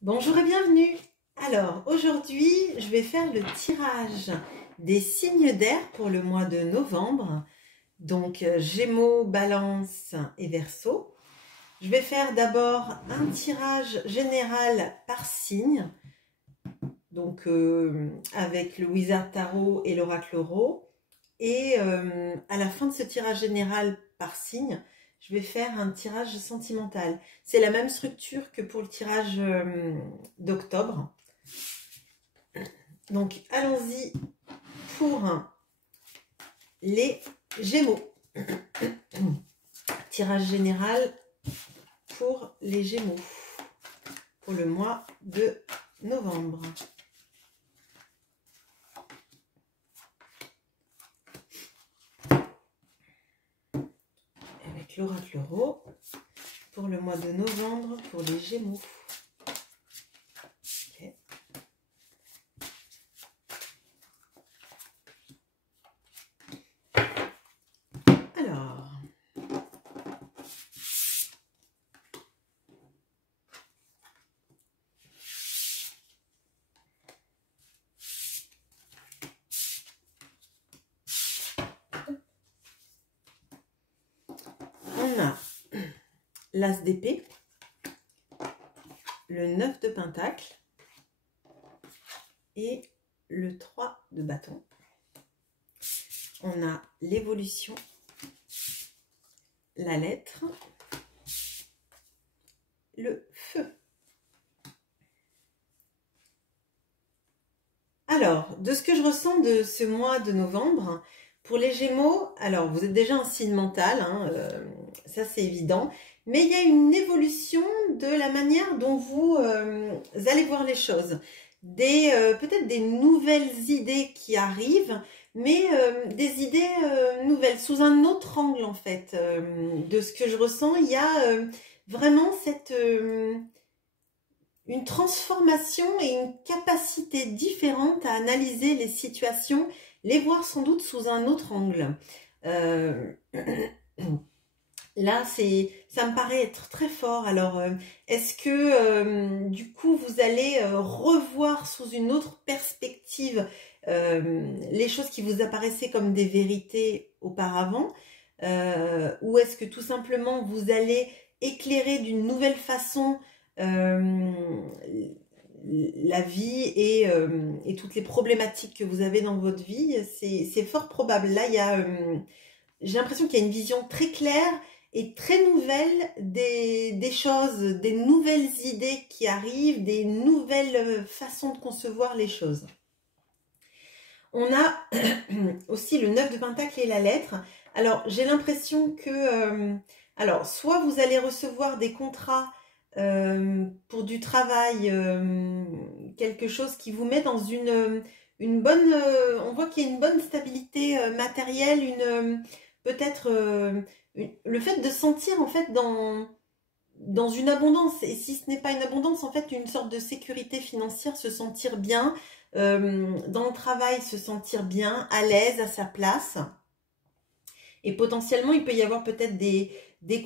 Bonjour et bienvenue. Alors aujourd'hui je vais faire le tirage des signes d'air pour le mois de novembre. Donc Gémeaux, Balance et Verseau. Je vais faire d'abord un tirage général par signe. Donc avec le Wizard Tarot et l'Oracle Euro. Et à la fin de ce tirage général par signe, je vais faire un tirage sentimental. C'est la même structure que pour le tirage d'octobre. Donc allons-y pour les Gémeaux. Tirage général pour les Gémeaux pour le mois de novembre. Avec l'Oracle Euro pour le mois de novembre pour les Gémeaux. Okay. Alors, on a l'As d'épée, le 9 de pentacle et le 3 de bâton. On a l'évolution, la lettre, le feu. Alors, de ce que je ressens de ce mois de novembre, pour les Gémeaux, alors vous êtes déjà un signe mental, hein, ça c'est évident, mais il y a une évolution de la manière dont vous allez voir les choses. Peut-être des nouvelles idées qui arrivent, mais des idées nouvelles, sous un autre angle en fait. De ce que je ressens, il y a vraiment une transformation et une capacité différente à analyser les situations, les voir sans doute sous un autre angle. Là, ça me paraît être très fort. Alors, est-ce que du coup, vous allez revoir sous une autre perspective les choses qui vous apparaissaient comme des vérités auparavant, ou est-ce que tout simplement vous allez éclairer d'une nouvelle façon la vie et toutes les problématiques que vous avez dans votre vie? C'est fort probable. Là, j'ai l'impression qu'il y a une vision très claire et très nouvelle des choses, des nouvelles idées qui arrivent, des nouvelles façons de concevoir les choses. On a aussi le 9 de pentacle et la lettre. Alors, j'ai l'impression que alors, soit vous allez recevoir des contrats pour du travail, quelque chose qui vous met dans une bonne, on voit qu'il y a une bonne stabilité matérielle, peut-être le fait de sentir en fait dans une abondance, et si ce n'est pas une abondance, en fait une sorte de sécurité financière, se sentir bien, dans le travail, se sentir bien, à l'aise, à sa place. Et potentiellement, il peut y avoir peut-être des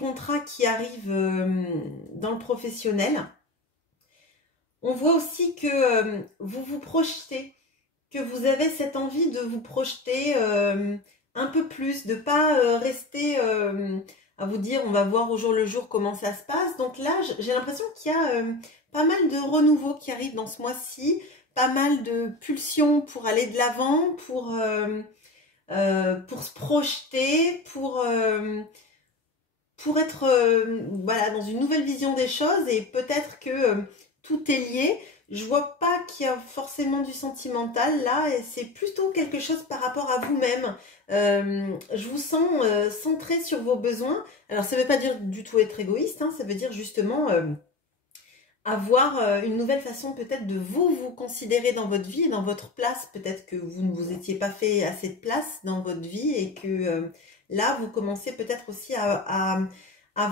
contrats qui arrivent dans le professionnel. On voit aussi que vous vous projetez, que vous avez cette envie de vous projeter un peu plus, de ne pas rester à vous dire on va voir au jour le jour comment ça se passe. Donc là, j'ai l'impression qu'il y a pas mal de renouveau qui arrive dans ce mois-ci, pas mal de pulsions pour aller de l'avant, pour se projeter, pour être voilà, dans une nouvelle vision des choses, et peut-être que tout est lié. Je vois pas qu'il y a forcément du sentimental là, et c'est plutôt quelque chose par rapport à vous-même. Je vous sens centré sur vos besoins. Alors ça veut pas dire du tout être égoïste, hein, ça veut dire justement avoir une nouvelle façon peut-être de vous considérer dans votre vie et dans votre place. Peut-être que vous ne vous étiez pas fait assez de place dans votre vie, et que là, vous commencez peut-être aussi à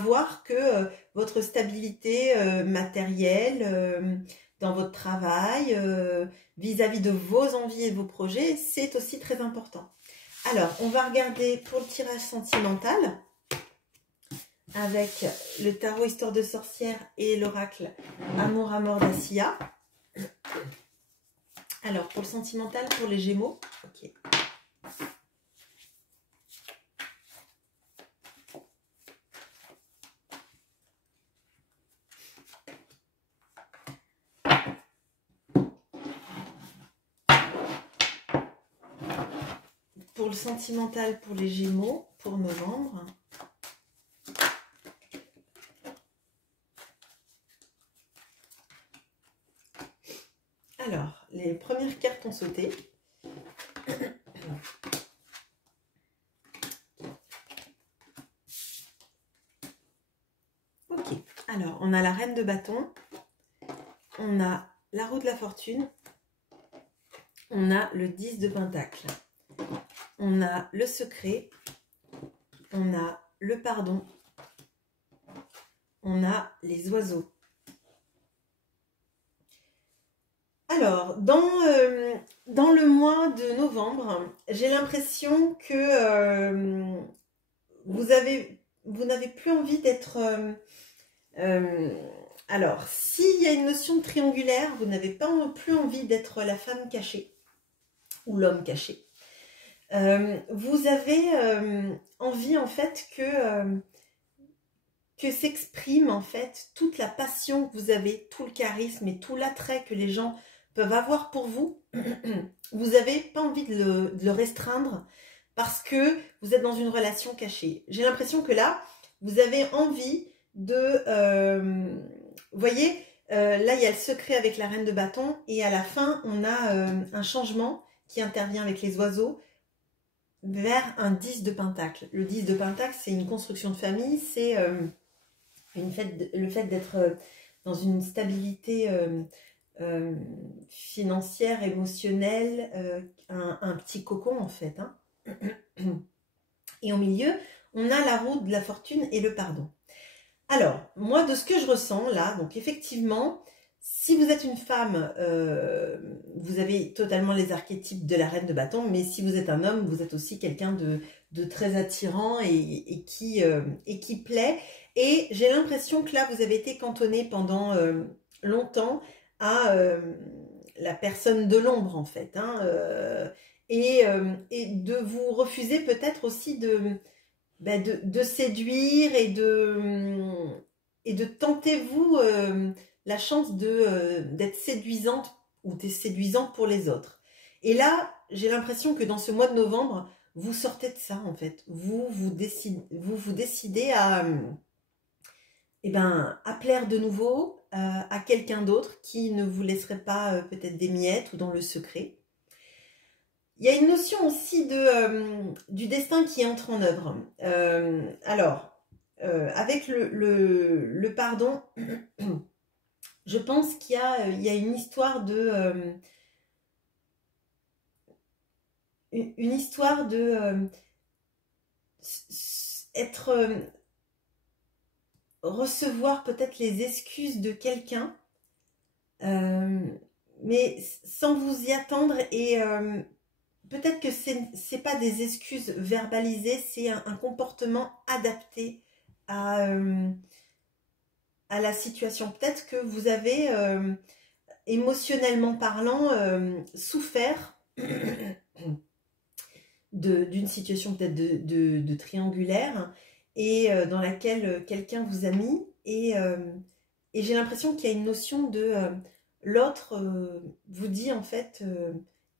voir que votre stabilité matérielle dans votre travail, vis-à-vis de vos envies et vos projets, c'est aussi très important. Alors, on va regarder pour le tirage sentimental. avec le tarot Histoire de sorcière et l'oracle Amour à mort d'Assia. Alors, pour le sentimental, pour les Gémeaux, ok. Pour le sentimental, pour les Gémeaux, pour novembre. Alors, les premières cartes ont sauté. Ok, alors on a la reine de bâton, on a la roue de la fortune, on a le 10 de pentacle, on a le secret, on a le pardon, on a les oiseaux. Alors, dans le mois de novembre, j'ai l'impression que vous n'avez plus envie d'être... alors, s'il y a une notion de triangulaire, vous n'avez pas plus envie d'être la femme cachée ou l'homme caché. Vous avez envie en fait que s'exprime en fait toute la passion que vous avez, tout le charisme et tout l'attrait que les gens peuvent avoir pour vous. Vous n'avez pas envie de le restreindre parce que vous êtes dans une relation cachée. J'ai l'impression que là, vous avez envie de... vous voyez, là, il y a le secret avec la reine de bâton et à la fin, on a un changement qui intervient avec les oiseaux vers un 10 de pentacle. Le 10 de pentacle, c'est une construction de famille, c'est le fait d'être dans une stabilité financière, émotionnelle, un petit cocon en fait. Hein. Et au milieu, on a la roue de la fortune et le pardon. Alors, moi, de ce que je ressens là, donc effectivement, si vous êtes une femme, vous avez totalement les archétypes de la reine de bâton, mais si vous êtes un homme, vous êtes aussi quelqu'un de très attirant et qui plaît. Et j'ai l'impression que là, vous avez été cantonné pendant longtemps à la personne de l'ombre, en fait. Hein, et de vous refuser peut-être aussi de séduire et de tenter, vous, la chance d'être séduisante ou d'être séduisante pour les autres. Et là, j'ai l'impression que dans ce mois de novembre, vous sortez de ça, en fait. Vous décidez à plaire de nouveau à quelqu'un d'autre qui ne vous laisserait pas peut-être des miettes ou dans le secret. Il y a une notion aussi du destin qui entre en œuvre. Avec le pardon, je pense qu'il y a une histoire recevoir peut-être les excuses de quelqu'un, mais sans vous y attendre et peut-être que c'est pas des excuses verbalisées, c'est un comportement adapté à la situation. Peut-être que vous avez, émotionnellement parlant, souffert d'une situation peut-être de triangulaire et dans laquelle quelqu'un vous a mis. Et j'ai l'impression qu'il y a une notion de... l'autre vous dit en fait...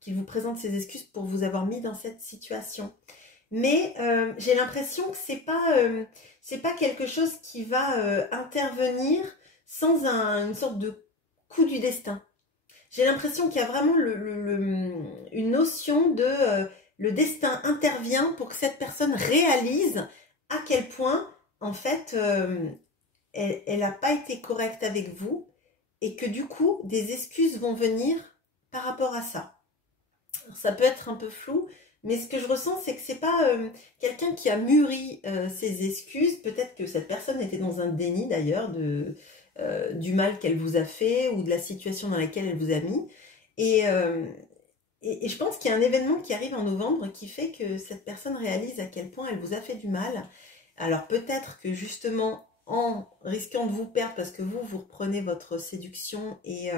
qu'il vous présente ses excuses pour vous avoir mis dans cette situation. Mais j'ai l'impression que c'est pas quelque chose qui va intervenir sans une sorte de coup du destin. J'ai l'impression qu'il y a vraiment une notion de le destin intervient pour que cette personne réalise à quel point, en fait, elle n'a pas été correcte avec vous et que du coup, des excuses vont venir par rapport à ça. Alors, ça peut être un peu flou, mais ce que je ressens, c'est que c'est pas quelqu'un qui a mûri ses excuses. Peut-être que cette personne était dans un déni d'ailleurs du mal qu'elle vous a fait ou de la situation dans laquelle elle vous a mis. Et je pense qu'il y a un événement qui arrive en novembre qui fait que cette personne réalise à quel point elle vous a fait du mal. Alors peut-être que justement, en risquant de vous perdre parce que vous reprenez votre séduction et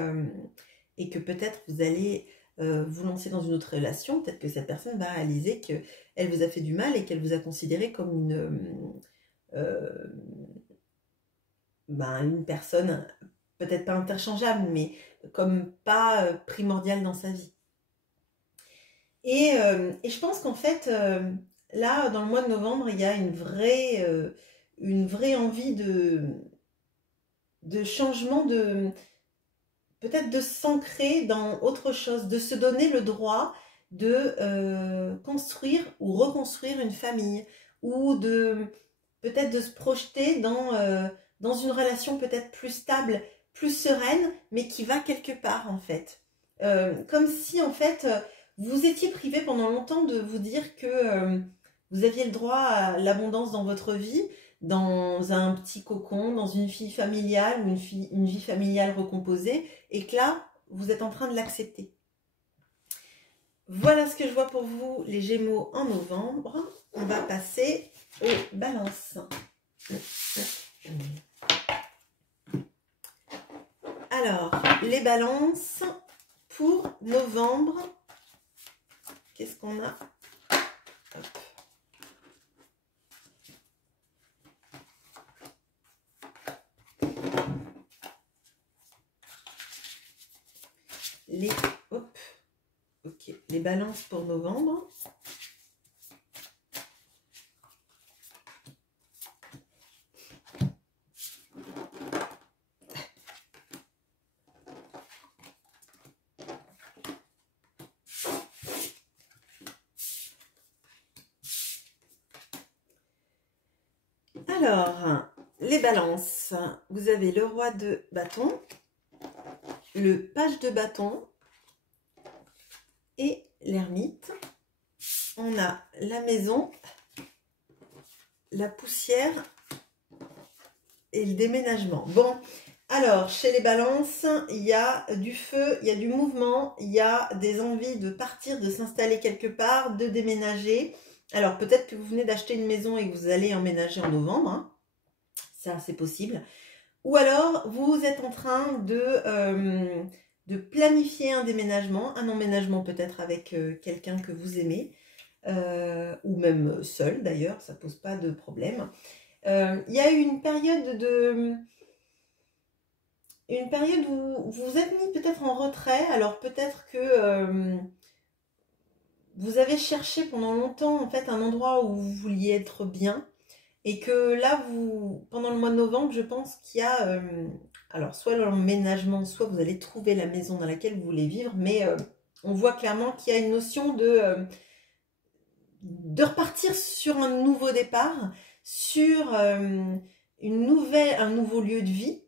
que peut-être vous allez vous lancer dans une autre relation, peut-être que cette personne va réaliser qu'elle vous a fait du mal et qu'elle vous a considéré comme une personne, peut-être pas interchangeable, mais comme pas primordiale dans sa vie. Et je pense qu'en fait, là, dans le mois de novembre, il y a une vraie envie de changement, peut-être de s'ancrer dans autre chose, de se donner le droit de construire ou reconstruire une famille, ou peut-être de se projeter dans une relation peut-être plus stable, plus sereine, mais qui va quelque part en fait. Comme si en fait vous étiez privé pendant longtemps de vous dire que vous aviez le droit à l'abondance dans votre vie, dans un petit cocon, dans une vie familiale ou une vie familiale recomposée, et que là, vous êtes en train de l'accepter. Voilà ce que je vois pour vous, les Gémeaux, en novembre. On va passer aux balances. Alors, les balances pour novembre. Qu'est-ce qu'on a? Hop. Les balances pour novembre. Alors, les balances, vous avez le roi de bâton, le page de bâton et l'ermite. On a la maison, la poussière et le déménagement. Bon, alors, chez les balances, il y a du feu, il y a du mouvement, il y a des envies de partir, de s'installer quelque part, de déménager. Alors, peut-être que vous venez d'acheter une maison et que vous allez emménager en novembre, hein. Ça, c'est possible. Ou alors, vous êtes en train de planifier un déménagement, un emménagement peut-être avec quelqu'un que vous aimez, ou même seul d'ailleurs, ça pose pas de problème. Il y a eu une période où vous vous êtes mis peut-être en retrait, alors peut-être que vous avez cherché pendant longtemps en fait un endroit où vous vouliez être bien, et que là, pendant le mois de novembre, je pense qu'il y a, alors soit l'emménagement, soit vous allez trouver la maison dans laquelle vous voulez vivre, mais on voit clairement qu'il y a une notion de repartir sur un nouveau départ, sur un nouveau lieu de vie,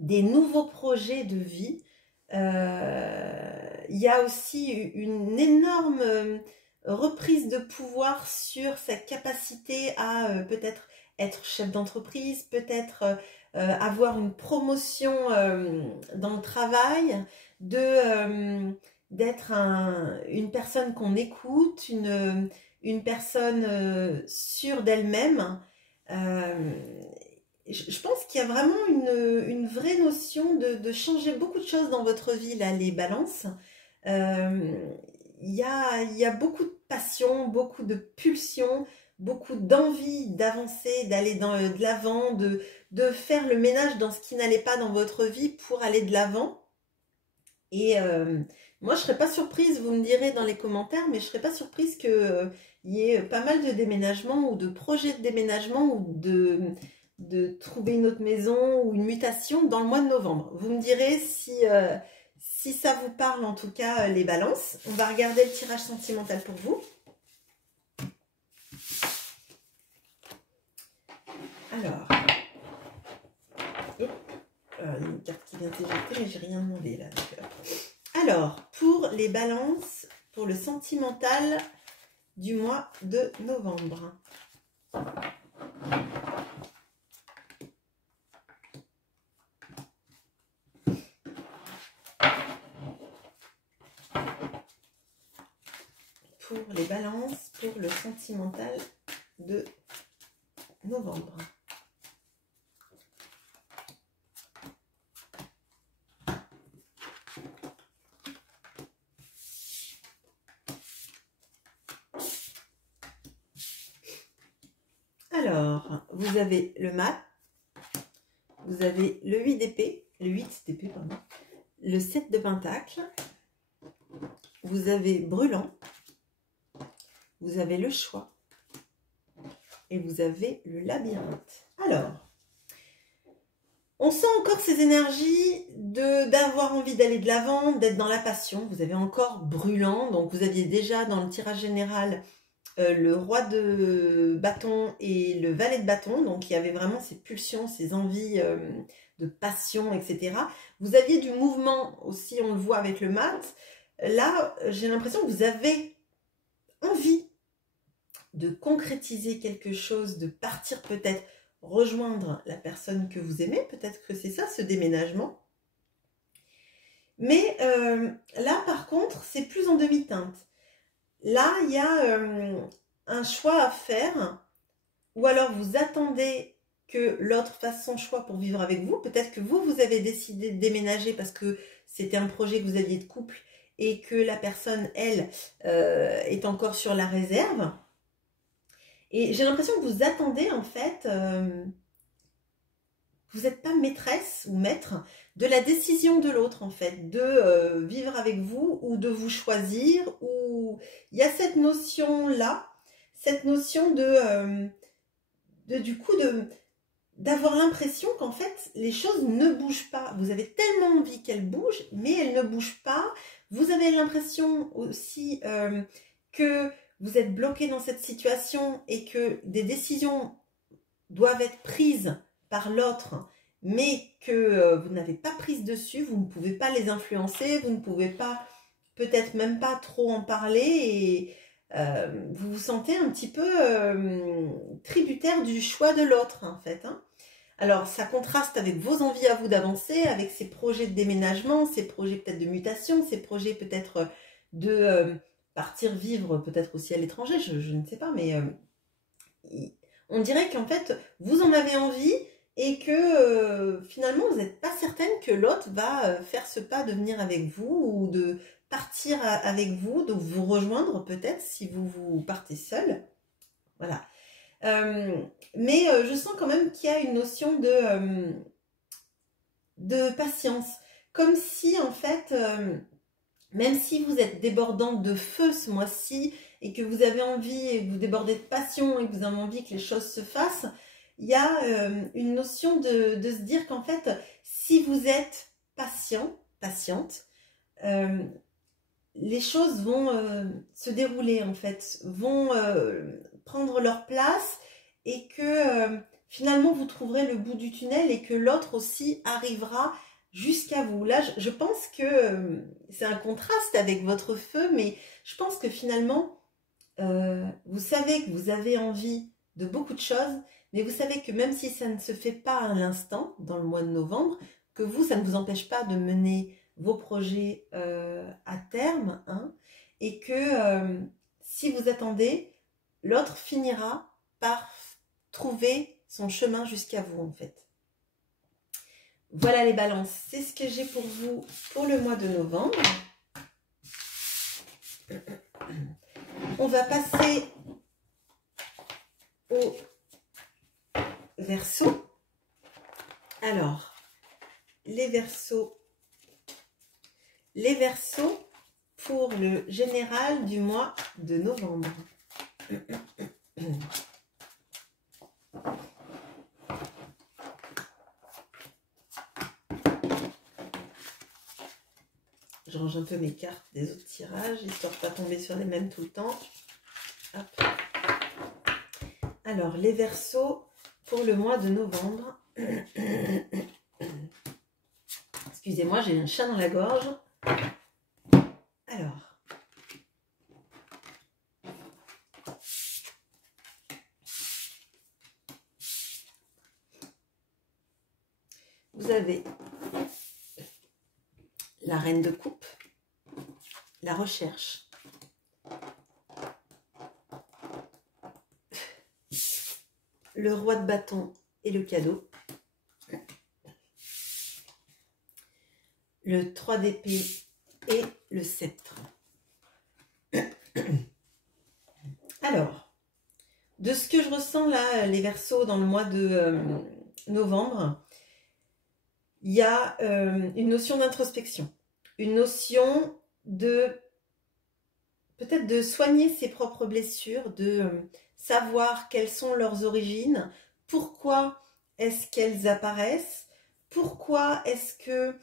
des nouveaux projets de vie. Il y a aussi une énorme reprise de pouvoir sur sa capacité à peut-être être chef d'entreprise, peut-être avoir une promotion dans le travail, d'être une personne qu'on écoute, une personne sûre d'elle-même. Je pense qu'il y a vraiment une vraie notion de changer beaucoup de choses dans votre vie, là, les balances. Il y a beaucoup de passion, beaucoup de pulsion, beaucoup d'envie d'avancer, d'aller de l'avant, de faire le ménage dans ce qui n'allait pas dans votre vie pour aller de l'avant. Et moi, je ne serais pas surprise, vous me direz dans les commentaires, mais je ne serais pas surprise qu'il y ait pas mal de déménagements ou de projets de déménagement ou de trouver une autre maison ou une mutation dans le mois de novembre. Vous me direz si ça vous parle, en tout cas, les balances. On va regarder le tirage sentimental pour vous. Alors, une carte qui vient s'éjecter, mais j'ai rien demandé là. Alors, pour les balances, pour le sentimental du mois de novembre. Pour les balances, pour le sentimental de novembre. Alors, vous avez le mat, vous avez le 8 d'épée, le 8 d'épée, pardon, le 7 de pentacle, vous avez brûlant, vous avez le choix et vous avez le labyrinthe. Alors, on sent encore ces énergies d'avoir envie d'aller de l'avant, d'être dans la passion. Vous avez encore brûlant, donc vous aviez déjà dans le tirage général le roi de bâton et le valet de bâton, donc il y avait vraiment ces pulsions, ces envies de passion, etc. Vous aviez du mouvement aussi, on le voit avec le mat. Là, j'ai l'impression que vous avez envie de concrétiser quelque chose, de partir peut-être, rejoindre la personne que vous aimez, peut-être que c'est ça, ce déménagement. Mais là, par contre, c'est plus en demi-teinte. Là, il y a un choix à faire, ou alors vous attendez que l'autre fasse son choix pour vivre avec vous. Peut-être que vous avez décidé de déménager parce que c'était un projet que vous aviez de couple et que la personne, elle, est encore sur la réserve. Et j'ai l'impression que vous attendez, en fait, vous n'êtes pas maîtresse ou maître de la décision de l'autre, en fait, de vivre avec vous ou de vous choisir. Ou il y a cette notion-là, cette notion du coup, d'avoir l'impression qu'en fait, les choses ne bougent pas. Vous avez tellement envie qu'elles bougent, mais elles ne bougent pas. Vous avez l'impression aussi que vous êtes bloqué dans cette situation et que des décisions doivent être prises par l'autre, mais que vous n'avez pas prise dessus, vous ne pouvez pas les influencer, vous ne pouvez pas, peut-être même pas trop en parler, et vous vous sentez un petit peu tributaire du choix de l'autre, en fait. Hein. Alors, ça contraste avec vos envies à vous d'avancer, avec ces projets de déménagement, ces projets peut-être de mutation, ces projets peut-être de partir vivre peut-être aussi à l'étranger, je ne sais pas, mais on dirait qu'en fait, vous en avez envie et que finalement, vous n'êtes pas certaine que l'autre va faire ce pas de venir avec vous ou de partir avec vous, de vous rejoindre peut-être si vous partez seul. Voilà. Mais je sens quand même qu'il y a une notion de patience. Comme si, en fait, même si vous êtes débordante de feu ce mois-ci et que vous avez envie, et que vous débordez de passion et que vous avez envie que les choses se fassent, il y a une notion de se dire qu'en fait, si vous êtes patiente, les choses vont se dérouler en fait, vont prendre leur place et que finalement vous trouverez le bout du tunnel et que l'autre aussi arrivera jusqu'à vous. Là, je pense que c'est un contraste avec votre feu, mais je pense que finalement, vous savez que vous avez envie de beaucoup de choses, mais vous savez que même si ça ne se fait pas à l'instant, dans le mois de novembre, que vous, ça ne vous empêche pas de mener vos projets à terme, hein, et que si vous attendez, l'autre finira par trouver son chemin jusqu'à vous, en fait. Voilà les balances, c'est ce que j'ai pour vous pour le mois de novembre. On va passer au Verseau. Alors, les Verseaux pour le général du mois de novembre. Je range un peu mes cartes des autres tirages, histoire de ne pas tomber sur les mêmes tout le temps. Hop. Alors, les Verseaux pour le mois de novembre. Excusez-moi, j'ai un chat dans la gorge. Alors. Vous avez la reine de coupe, la recherche, le roi de bâton et le cadeau. Le 3 d'épée et le sceptre. Alors, de ce que je ressens là, les Verseaux, dans le mois de novembre, il y a une notion d'introspection, une notion de peut-être de soigner ses propres blessures, de savoir quelles sont leurs origines, pourquoi est-ce qu'elles apparaissent, pourquoi est-ce que...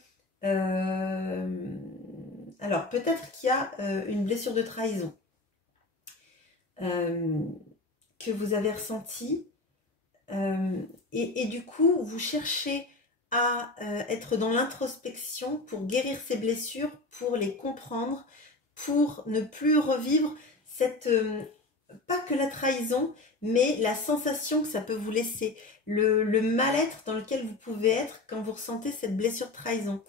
alors peut-être qu'il y a une blessure de trahison que vous avez ressentie et du coup vous cherchez à être dans l'introspection pour guérir ces blessures, pour les comprendre, pour ne plus revivre cette, pas que la trahison, mais la sensation que ça peut vous laisser, le mal-être dans lequel vous pouvez être quand vous ressentez cette blessure de trahison.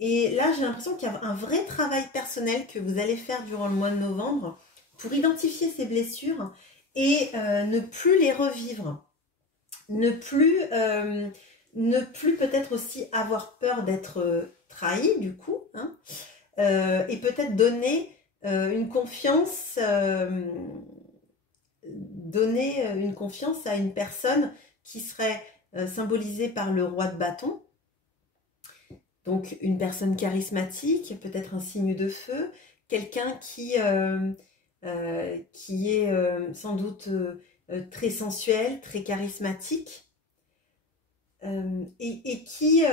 Et là, j'ai l'impression qu'il y a un vrai travail personnel que vous allez faire durant le mois de novembre pour identifier ces blessures et ne plus les revivre. Ne plus peut-être aussi avoir peur d'être trahi, du coup, hein, et peut-être donner une confiance à une personne qui serait symbolisée par le roi de bâton. Donc une personne charismatique, peut-être un signe de feu, quelqu'un qui est sans doute très sensuel, très charismatique, et qui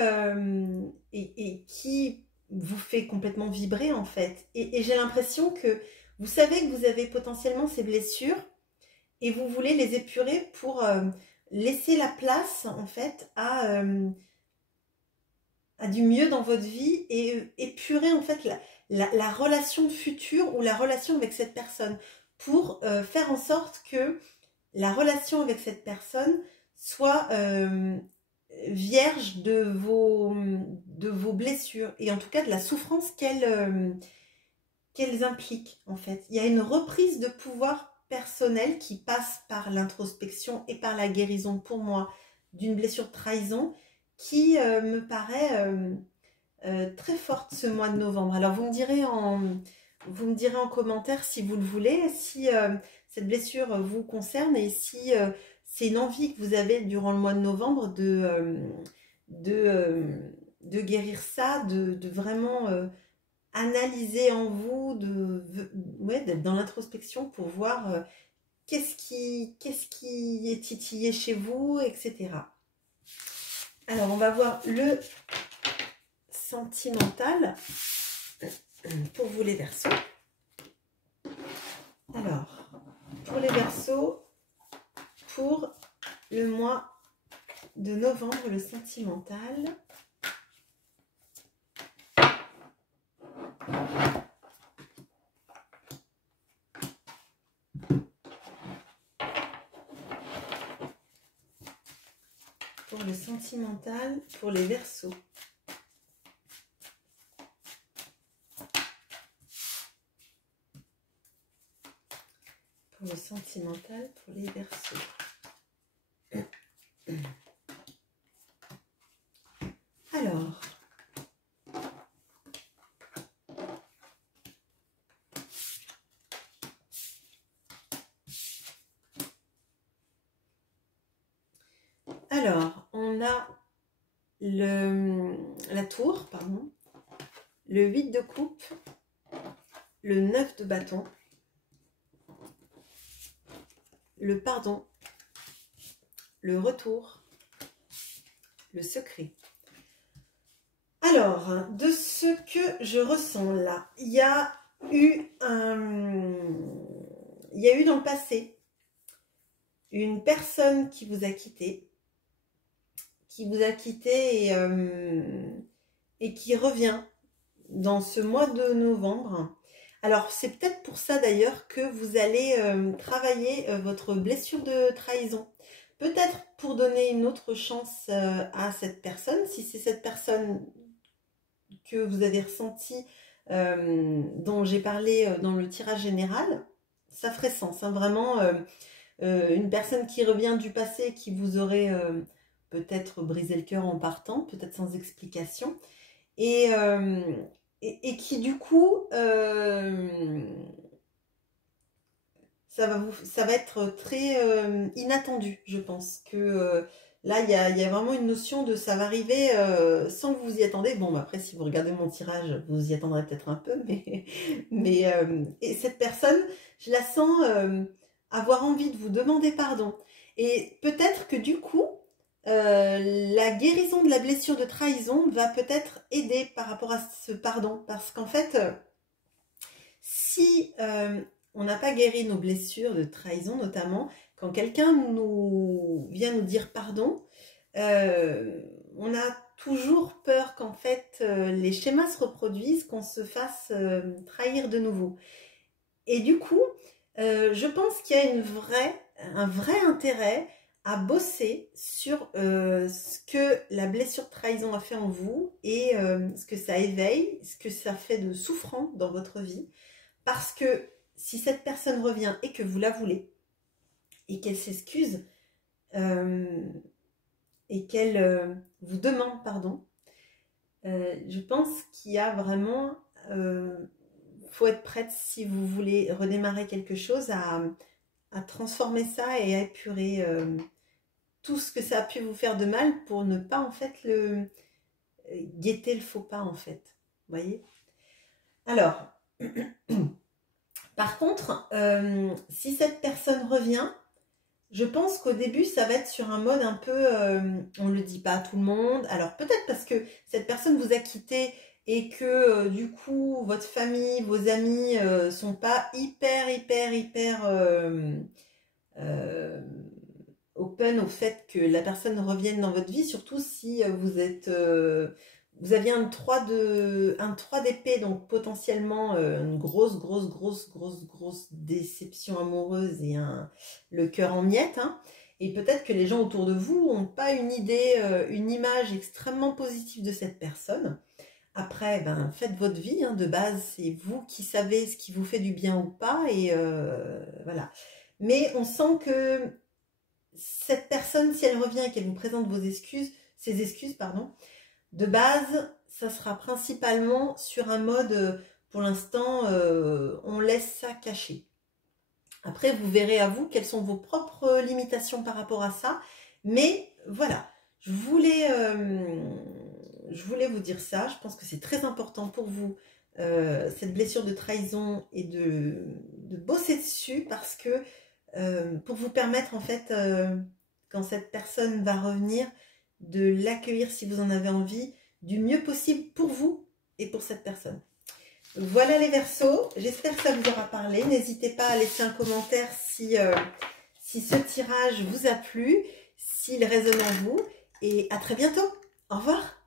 vous fait complètement vibrer en fait. Et j'ai l'impression que vous savez que vous avez potentiellement ces blessures et vous voulez les épurer pour laisser la place en fait à du mieux dans votre vie et épurer en fait la relation future ou la relation avec cette personne pour faire en sorte que la relation avec cette personne soit vierge de vos blessures et en tout cas de la souffrance qu'elles impliquent en fait. Il y a une reprise de pouvoir personnel qui passe par l'introspection et par la guérison pour moi d'une blessure de trahison qui me paraît très forte ce mois de novembre. Alors vous me direz en commentaire si vous le voulez, si cette blessure vous concerne et si c'est une envie que vous avez durant le mois de novembre de guérir ça, de vraiment analyser en vous, d'être dans l'introspection pour voir qu'est-ce qui est titillé chez vous, etc. Alors on va voir le sentimental pour vous les Verseaux. Alors, pour les Verseaux, pour le mois de novembre, le sentimental. Pour le sentimental, pour les Verseaux. Pour le sentimental, pour les Verseaux. Alors, on a la tour, pardon, le 8 de coupe, le 9 de bâton, le pardon, le retour, le secret. Alors, de ce que je ressens là, il y a eu dans le passé une personne qui vous a quitté, et qui revient dans ce mois de novembre. Alors, c'est peut-être pour ça d'ailleurs que vous allez travailler votre blessure de trahison. Peut-être pour donner une autre chance à cette personne, si c'est cette personne que vous avez ressenti, dont j'ai parlé dans le tirage général, ça ferait sens, hein, vraiment. une personne qui revient du passé qui vous aurait peut-être brisé le cœur en partant, peut-être sans explication, et, et qui du coup, ça va être très inattendu, je pense. Que là, il y a vraiment une notion de ça va arriver sans que vous y attendez. Bon, bah, après, si vous regardez mon tirage, vous y attendrez peut-être un peu, et cette personne, je la sens avoir envie de vous demander pardon. Et peut-être que du coup, la guérison de la blessure de trahison va peut-être aider par rapport à ce pardon. Parce qu'en fait, si on n'a pas guéri nos blessures de trahison, notamment, quand quelqu'un vient nous dire pardon, on a toujours peur qu'en fait les schémas se reproduisent, qu'on se fasse trahir de nouveau. Et du coup, je pense qu'il y a un vrai intérêt à bosser sur ce que la blessure de trahison a fait en vous et ce que ça éveille, ce que ça fait de souffrant dans votre vie. Parce que si cette personne revient et que vous la voulez, et qu'elle s'excuse, et qu'elle vous demande pardon, je pense qu'il y a vraiment... faut être prête, si vous voulez redémarrer quelque chose, à transformer ça et à épurer tout ce que ça a pu vous faire de mal pour ne pas en fait guetter le faux pas en fait. Vous voyez? Alors, par contre, si cette personne revient, je pense qu'au début, ça va être sur un mode un peu, on ne le dit pas à tout le monde. Alors peut-être parce que cette personne vous a quitté et que du coup, votre famille, vos amis sont pas hyper open au fait que la personne revienne dans votre vie, surtout si vous aviez un 3 d'épée, donc potentiellement une grosse déception amoureuse et le cœur en miettes, hein. Et peut-être que les gens autour de vous n'ont pas une idée, une image extrêmement positive de cette personne. Après, ben, faites votre vie, hein, de base, c'est vous qui savez ce qui vous fait du bien ou pas, et voilà. Mais on sent que cette personne, si elle revient et qu'elle vous présente ses excuses, pardon, de base, ça sera principalement sur un mode, pour l'instant, on laisse ça caché. Après, vous verrez à vous quelles sont vos propres limitations par rapport à ça. Mais voilà, je voulais vous dire ça. Je pense que c'est très important pour vous, cette blessure de trahison, et de bosser dessus, parce que pour vous permettre en fait, quand cette personne va revenir, de l'accueillir si vous en avez envie, du mieux possible pour vous et pour cette personne. Voilà les Verseaux, j'espère que ça vous aura parlé. N'hésitez pas à laisser un commentaire si ce tirage vous a plu, s'il résonne en vous, et à très bientôt. Au revoir.